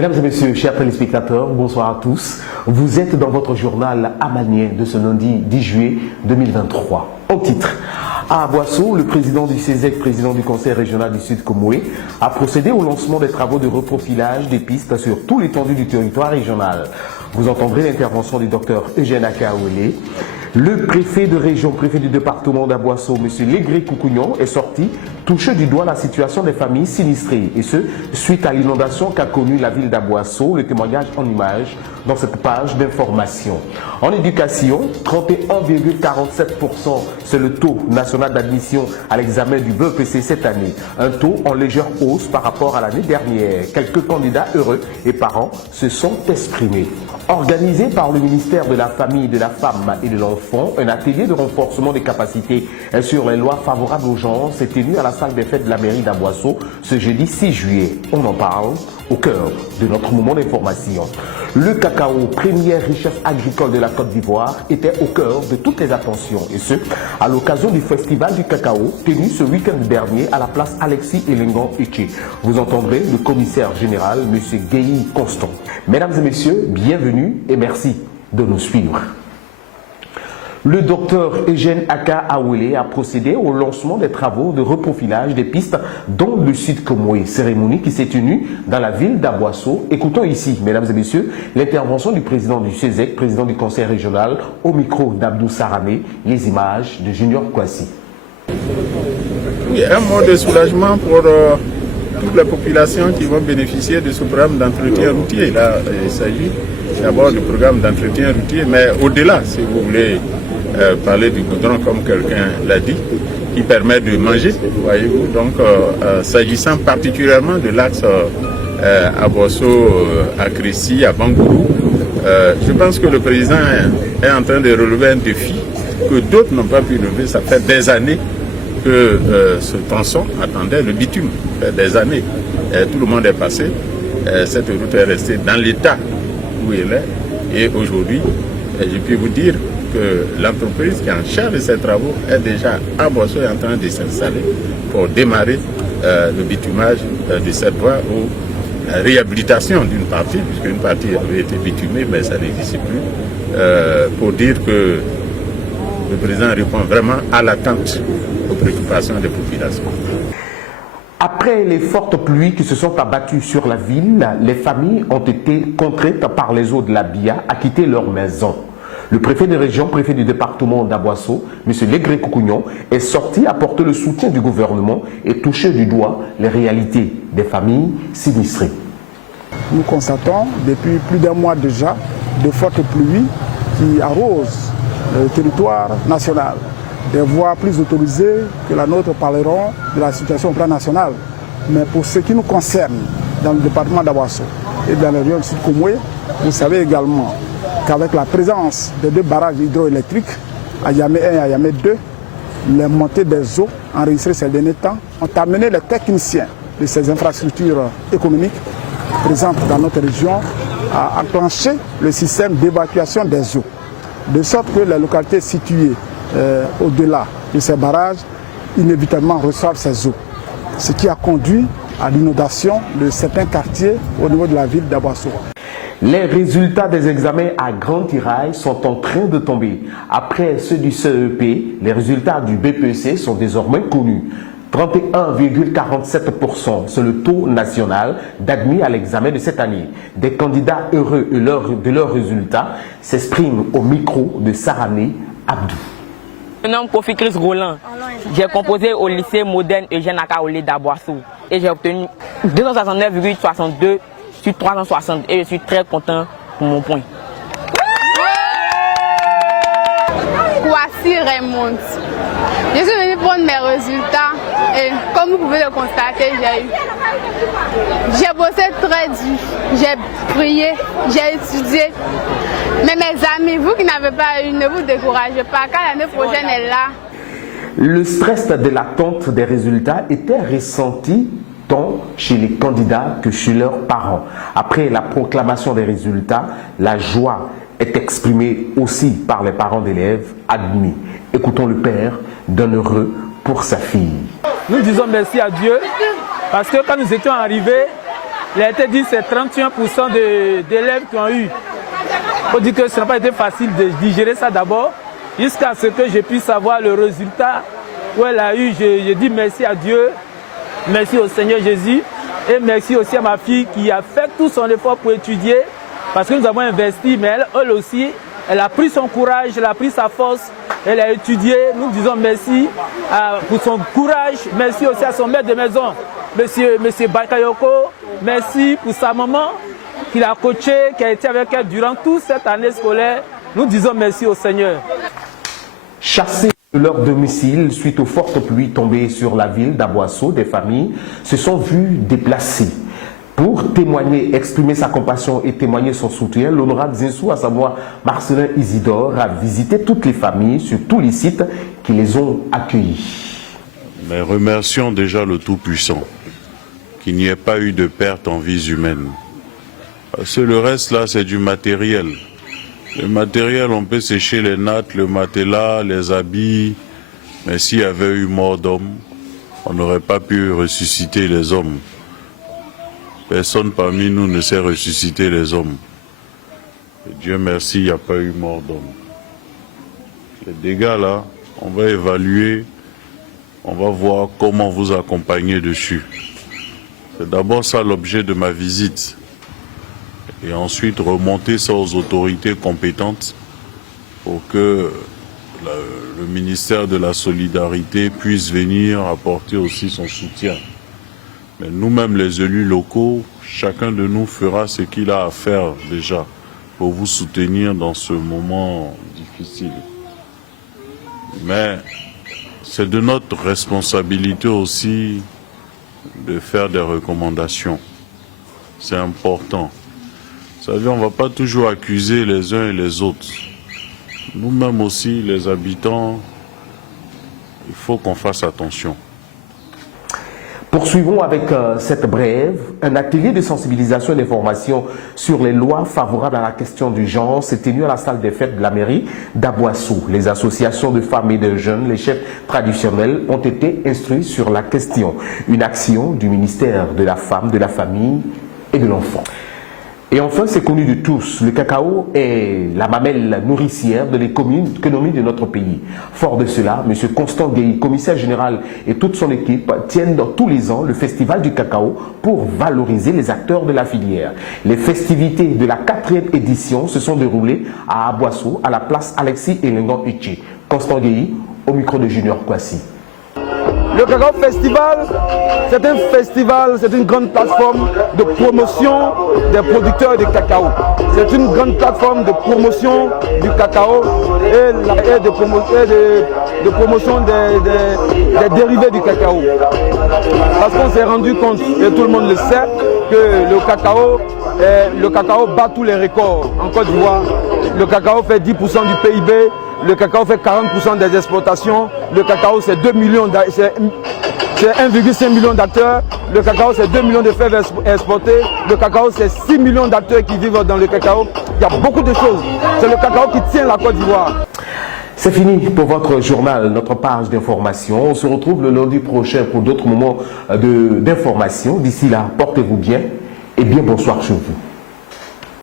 Mesdames et messieurs, chers téléspectateurs, bonsoir à tous. Vous êtes dans votre journal amanien de ce lundi 10 juillet 2023. En titre, à Aboissau, le président du CESEC, président du Conseil régional du Sud Comoé, a procédé au lancement des travaux de reprofilage des pistes sur tout l'étendue du territoire régional. Vous entendrez l'intervention du docteur Eugène Akaouélé. Le préfet de région, préfet du département d'Aboissau, M. Légré Coucougnon, est sorti toucher du doigt la situation des familles sinistrées. Et ce, suite à l'inondation qu'a connue la ville d'Aboissau. Le témoignage en images dans cette page d'information. En éducation, 31,47%, c'est le taux national d'admission à l'examen du BEPC cette année. Un taux en légère hausse par rapport à l'année dernière. Quelques candidats heureux et parents se sont exprimés. Organisé par le ministère de la Famille, de la Femme et de l'Enfant, un atelier de renforcement des capacités sur les lois favorables aux gens s'est tenu à la salle des fêtes de la mairie d'Aboissau ce jeudi 6 juillet. On en parle au cœur de notre moment d'information. Le cacao, première richesse agricole de la Côte d'Ivoire, était au cœur de toutes les attentions, et ce, à l'occasion du festival du cacao tenu ce week-end dernier à la place Alexis Elengan Eché. Vous entendrez le commissaire général, M. Guéhi Constant. Mesdames et messieurs, bienvenue et merci de nous suivre. Le docteur Eugène Akaouélé a procédé au lancement des travaux de reprofilage des pistes dans le Sud Comoé, cérémonie qui s'est tenue dans la ville d'Aboissau. Écoutons ici, mesdames et messieurs, l'intervention du président du CESEC, président du conseil régional, au micro d'Abdou Saramé, les images de Junior Kwasi. Oui, un mot de soulagement pour toute la population qui vont bénéficier de ce programme d'entretien routier. Là, il s'agit d'abord du programme d'entretien routier, mais au-delà, si vous voulez parler du goudron, comme quelqu'un l'a dit, qui permet de manger, voyez-vous. Donc, s'agissant particulièrement de l'axe Aboissau, à Crécy, à Bangourou, je pense que le président est en train de relever un défi que d'autres n'ont pas pu relever. Ça fait des années que ce tronçon attendait le bitume. Ça fait des années. Tout le monde est passé. Cette route est restée dans l'état où elle est. Et aujourd'hui, je peux vous dire que l'entreprise qui est en charge de ces travaux est déjà à Aboissau, est en train de s'installer pour démarrer le bitumage de cette voie ou la réhabilitation d'une partie, puisque une partie avait été bitumée, mais ça n'existe plus, pour dire que le président répond vraiment à l'attente aux préoccupations des populations. Après les fortes pluies qui se sont abattues sur la ville, les familles ont été contraintes par les eaux de la Bia à quitter leur maison. Le préfet de région, préfet du département d'Aboissau, M. Légré Coucougnon, est sorti apporter le soutien du gouvernement et toucher du doigt les réalités des familles sinistrées. Nous constatons depuis plus d'un mois déjà de fortes pluies qui arrosent le territoire national. Des voix plus autorisées que la nôtre parleront de la situation au plan national. Mais pour ce qui nous concerne, dans le département d'Aboissau et dans la région du Sud Comoé, vous savez également qu'avec la présence des deux barrages hydroélectriques, à Yamé 1 et à Yamé 2, les montées des eaux enregistrées ces derniers temps ont amené les techniciens de ces infrastructures économiques présentes dans notre région à enclencher le système d'évacuation des eaux, de sorte que les localités situées au-delà de ces barrages, inévitablement reçoivent ces eaux. Ce qui a conduit à l'inondation de certains quartiers au niveau de la ville d'Aboissau. Les résultats des examens à grand tirage sont en train de tomber. Après ceux du CEP, les résultats du BPC sont désormais connus. 31,47%, c'est le taux national d'admis à l'examen de cette année. Des candidats heureux de leurs résultats s'expriment au micro de Saramé Abdou. Je me nomme Kofi Chris Roland. J'ai composé au lycée moderne Eugène Akaouélé d'Aboissau et j'ai obtenu 269,62 sur 360 et je suis très content pour mon point. Voici Raymond. Je suis venu prendre mes résultats et comme vous pouvez le constater, j'ai bossé très dur, j'ai prié, j'ai étudié. Mais mes amis, vous qui n'avez pas eu, ne vous découragez pas, car l'année prochaine est là. Le stress de l'attente des résultats était ressenti tant chez les candidats que chez leurs parents. Après la proclamation des résultats, la joie est exprimée aussi par les parents d'élèves admis. Écoutons le père d'un heureux pour sa fille. Nous disons merci à Dieu parce que quand nous étions arrivés, Il a été dit que c'est 31% d'élèves qui ont eu. Il faut dire que ça n'a pas été facile de digérer ça d'abord, jusqu'à ce que je puisse savoir le résultat où elle a eu. Je dis merci à Dieu, merci au Seigneur Jésus, et merci aussi à ma fille qui a fait tout son effort pour étudier, parce que nous avons investi, mais elle aussi, elle a pris son courage, elle a pris sa force, elle a étudié. Nous disons merci pour son courage, merci aussi à son maître de maison, monsieur Bakayoko, merci pour sa maman qui l'a coaché, qui a été avec elle durant toute cette année scolaire. Nous disons merci au Seigneur. Chassés de leur domicile suite aux fortes pluies tombées sur la ville d'Aboasso, des familles se sont vues déplacées. Pour témoigner, exprimer sa compassion et témoigner son soutien, l'honorable Zinsou, à savoir Marcelin Isidore, a visité toutes les familles sur tous les sites qui les ont accueillis. Mais remercions déjà le Tout-Puissant, qu'il n'y ait pas eu de perte en vies humaines. Parce que le reste là, c'est du matériel. Le matériel, on peut sécher les nattes, le matelas, les habits, mais s'il y avait eu mort d'homme, on n'aurait pas pu ressusciter les hommes. Personne parmi nous ne sait ressusciter les hommes. Et Dieu merci, il n'y a pas eu mort d'homme. Les dégâts là, on va évaluer, on va voir comment vous accompagner dessus. C'est d'abord ça l'objet de ma visite. Et ensuite remonter ça aux autorités compétentes pour que le ministère de la Solidarité puisse venir apporter aussi son soutien. Mais nous-mêmes, les élus locaux, chacun de nous fera ce qu'il a à faire déjà pour vous soutenir dans ce moment difficile. Mais c'est de notre responsabilité aussi de faire des recommandations. C'est important. Vous savez, on ne va pas toujours accuser les uns et les autres. Nous-mêmes aussi, les habitants, il faut qu'on fasse attention. Poursuivons avec cette brève. Un atelier de sensibilisation et d'information sur les lois favorables à la question du genre s'est tenu à la salle des fêtes de la mairie d'Aboasso. Les associations de femmes et de jeunes, les chefs traditionnels ont été instruits sur la question. Une action du ministère de la Femme, de la Famille et de l'Enfant. Et enfin, c'est connu de tous, le cacao est la mamelle nourricière de l'économie de notre pays. Fort de cela, M. Constant Gueye, commissaire général et toute son équipe tiennent tous les ans le festival du cacao pour valoriser les acteurs de la filière. Les festivités de la 4e édition se sont déroulées à Aboasso, à la place Alexis Elengan Uche. Constant Gueye, au micro de Junior Kwasi. Le Cacao Festival, c'est une grande plateforme de promotion des producteurs de cacao. C'est une grande plateforme de promotion du cacao et de promotion des dérivés du cacao. Parce qu'on s'est rendu compte, et tout le monde le sait, que le cacao bat tous les records en Côte d'Ivoire. Le cacao fait 10% du PIB. Le cacao fait 40% des exportations. Le cacao, c'est 1,5 million d'acteurs. Le cacao, c'est 2 millions de fèves exportées. Le cacao, c'est 6 millions d'acteurs qui vivent dans le cacao. Il y a beaucoup de choses. C'est le cacao qui tient la Côte d'Ivoire. C'est fini pour votre journal, notre page d'information. On se retrouve le lundi prochain pour d'autres moments d'information. D'ici là, portez-vous bien et bien bonsoir chez vous.